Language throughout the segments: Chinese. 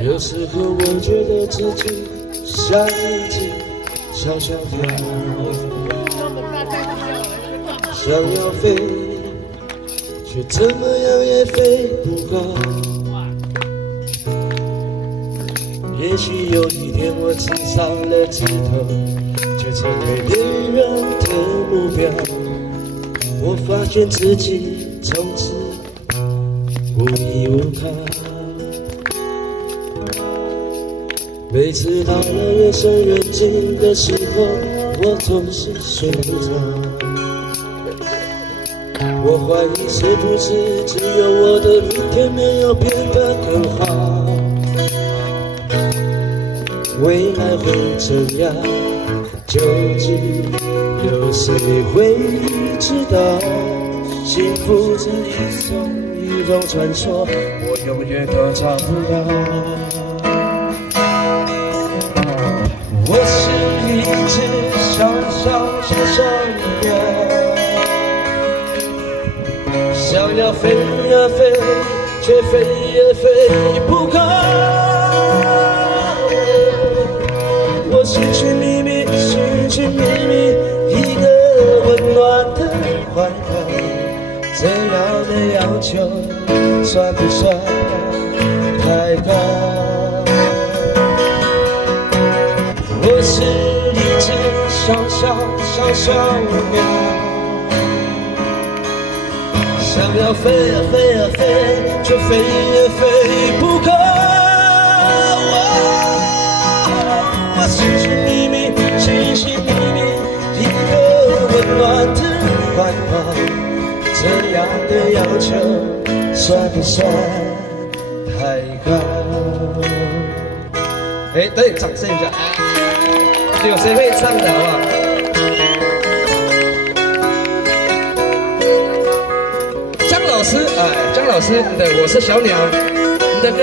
有时候我觉得自己像一只小小鸟，想要飞，却怎么样也飞不高。也许有一天我吃上了枝头，却成为猎人的目标。我发现自己从此无依无靠。每次到了夜深人静的时候，我总是睡不着。我怀疑是不是只有我的明天没有变得更好？未来会怎样？究竟有谁会知道？幸福是一种传说，我永远都找不到。我是一只小鸟，想要飞呀飞，却飞也飞不高。我寻寻觅觅，一个温暖的怀抱，这样的要求算不算太高？我是一只小鸟，想要飞呀飞呀飞，却飞也飞不高。我寻寻觅觅，一个温暖的怀抱，这样的要求算不算太高？哎，对，掌声一下。有谁会唱的好不好？张老师，张老师，对，我是小鸟，你的歌。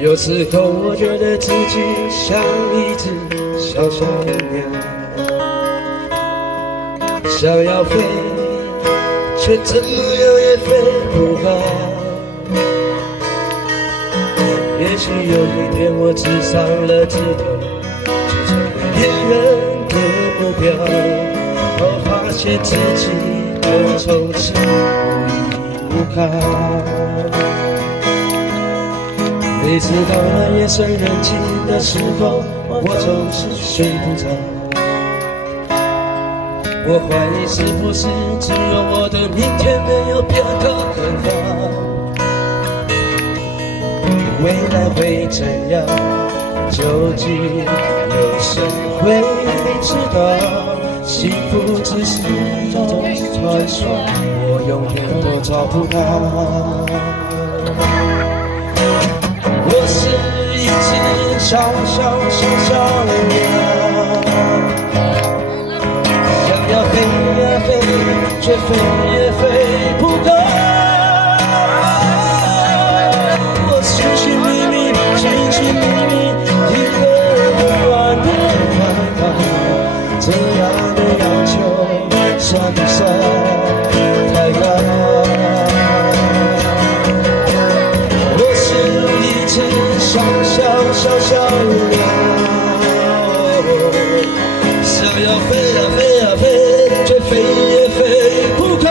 有时候我觉得自己像一只小鸟，想要飞，却怎么样也飞不高。也许有一天我吃上了枝头，就成为猎人的目标。我发现自己都从此无依无靠。每次到了夜深人静的时候，我总是睡不着。我怀疑是不是只有我的明天没有变得更好？未来会怎样？究竟有谁会知道？幸福只是一种传说，我永远都找不到。我是一只小鸟，想要飞呀飞，却飞也飞不高。这样的要求算不算太高？我是一只小鸟，想要飞呀飞呀飞，却飞也飞不高。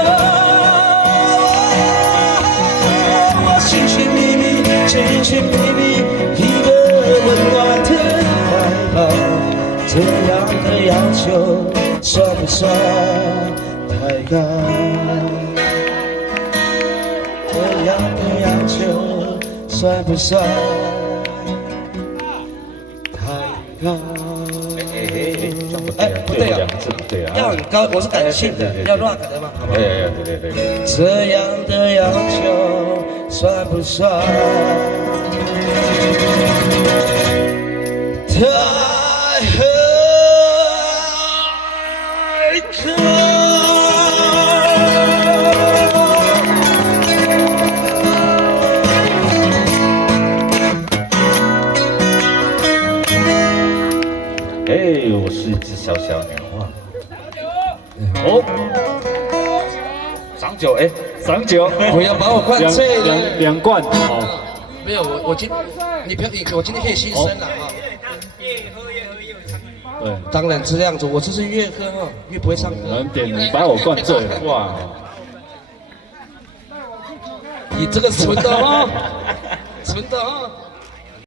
我寻寻觅觅，一个温暖的怀抱，这样的要求算不算太高？这样的要求算不算太高？哎，不对啊，对啊，要很高，我是感性的，要 rock 的吗？好不好？对。这样的要求算不算太高？我是一只小鸟啊！哦，掌赏酒，哎，赏酒，不要把我灌醉了。两罐，好。没有，我今天可以新生了啊。对，当然是这样子，我就是越喝哈越不会唱歌。能点你把我灌醉，哇！你这个纯的哈，纯的哈。